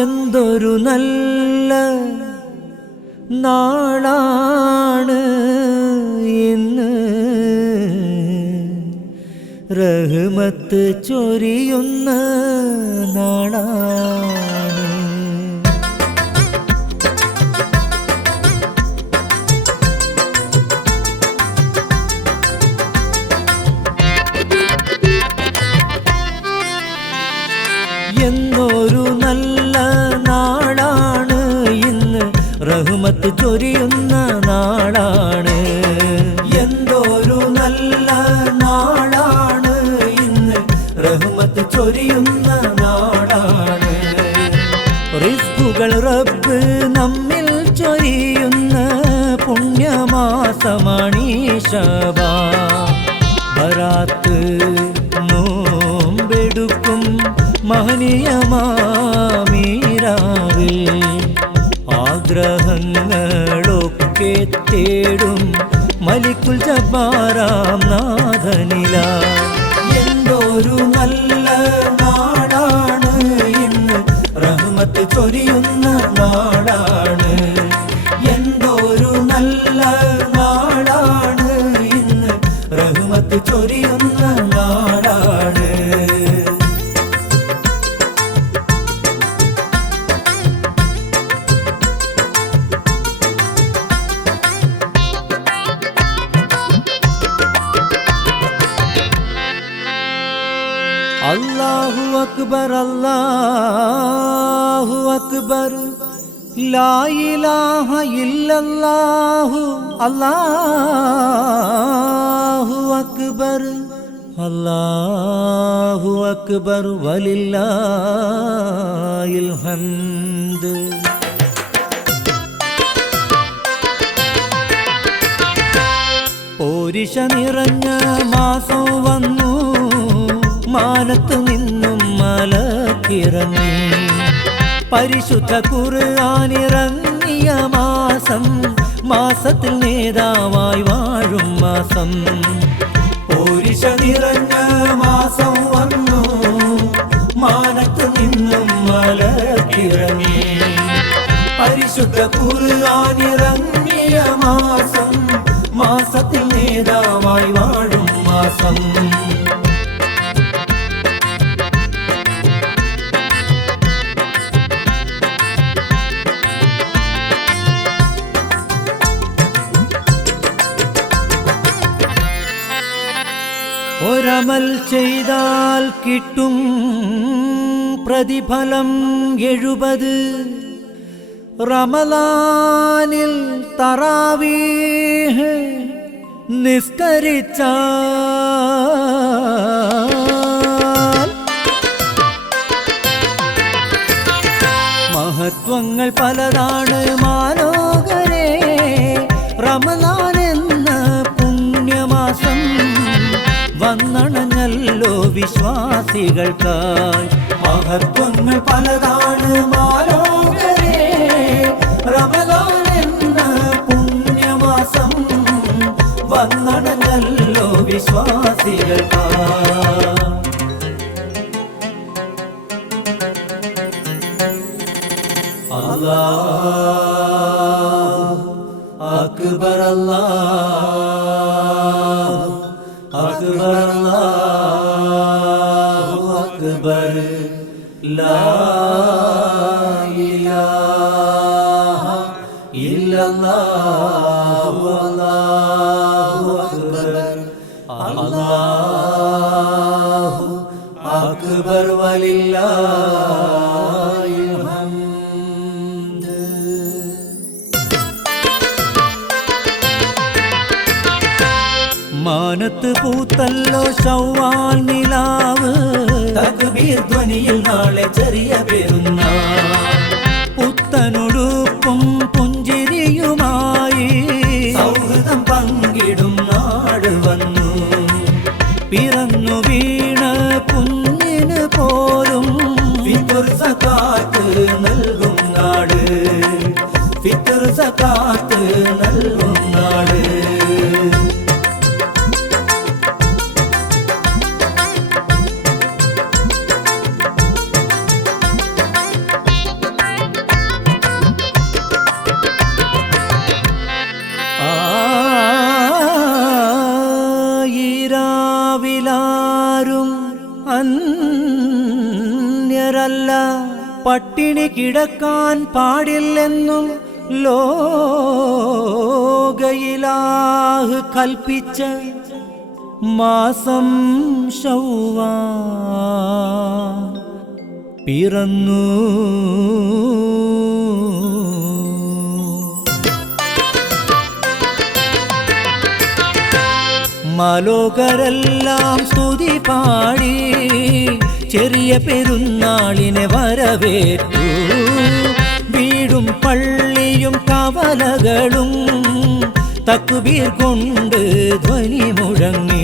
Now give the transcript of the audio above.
എന്തൊരു നല്ല നാളാണ് ഇന്ന്, റഹ്മത്ത് ചൊരിയുന്ന നാളാണ്. എന്തൊരു നല്ല നാളാണ് ഇന്ന്, റഹ്മത്ത് ചൊരിയുന്ന നാളാണ്. എന്തൊരു നല്ല നാളാണ് ഇന്ന്, റഹ്മത്ത് ചൊരിയുന്ന നാളാണ്. റിസ്കുകൾ റബ്ബ് നമ്മിൽ ചൊരിയുന്ന പുണ്യമാസമാണീ ശഅബാൻ. ബറാത്ത് നോമ്പെടുക്കും മഹനീയമാമീരാവിൽ, ആഗ്രഹങ്ങളൊക്കെ തേടും മലിക്കുൽ ജബ്ബാറാം നാഥനില. എന്തൊരു നല്ല നാടാണ് ഇന്ന്, റഹ്മത്ത് ചൊരിയുന്ന നാടാണ്. എന്തൊരു നല്ല നാടാണ് ഇന്ന്, റഹ്മത്ത് ചൊരിയുന്ന നാടാണ്. അല്ലാഹു അക്ബർ അല്ലാഹു അക്ബർ, ലാ ഇലാഹ ഇല്ലല്ലാഹു അല്ലാഹു അക്ബർ, അല്ലാഹു അക്ബർ വലില്ലാഹിൽ ഹംദ്. പോരിശ നിറഞ്ഞ മാസം വന്നു, മാനത്ത് നിന്നും മലക്കിറങ്ങി. പരിശുദ്ധ ഖുർആനിറങ്ങിയ മാസം, മാസത്തിൽ നേതാവായി വാഴും മാസം. പോരിശ നിറഞ്ഞ മാസം വന്നു, മാനത്ത് നിന്നും മലക്കിറങ്ങി. പരിശുദ്ധ ഖുർആനിറങ്ങിയ മാസം, മാസത്തിൽ നേതാവായി വാഴും മാസം. ഒരമൽ ചെയ്താൽ കിട്ടും പ്രതിഫലം 70. റമളാനിൽ തറാവീഹ് നിസ്കരിച്ചാൽ മഹത്വങ്ങൾ പലതാണ് മാനോകരേ. റമളാൻ എന്ന പുണ്യമാസം വന്നണഞ്ഞല്ലോ വിശ്വാസികൾക്കായി. മഹത്വങ്ങൾ പലതാണ് മാനോകരേ. റമളാൻ എന്ന പുണ്യമാസം വന്നണഞ്ഞല്ലോ വിശ്വാസികൾക്കായി. അല്ലാഹു അക്ബർ അല്ലാഹു അക്ബർ അല്ലാഹു അക്ബർ, ലാ ഇലാഹ ഇല്ലല്ലാഹു അല്ലാഹു അക്ബർ, അല്ലാഹു അക്ബർ വലില്ലാഹിൽ ഹംദ്. മാനത്ത് പൂത്തല്ലോ ശൗവാൽ നിലാവ്, തക്ബീർ ധ്വനിയിൽ നാളെ ചെറിയ പെരുന്നാൾ. പുത്തനുടുപ്പും പുഞ്ചിരിയുമായി സൗഹൃദം പങ്കിടും നാട് വന്നു. പിറന്നു വീണ കുഞ്ഞിന് പോലും ഫിത്ർ സകാത്ത് നൽകും നാട്, ഫിത്ർ സകാത്ത് നൽകും നാട്. നോവിലാരും അന്യരല്ല, പട്ടിണി കിടക്കാൻ പാടില്ലെന്നും ലോകയിലാഹ് കൽപ്പിച്ച മാസം ശൗവാൽ പിറന്നു. മാലോകരെല്ലാം സ്തുതി പാടി ചെറിയ പെരുന്നാളിനെ വരവേറ്റു. വീടും പള്ളിയും കവലകളും തക്ബീർ കൊണ്ട് ധ്വനി മുഴങ്ങി.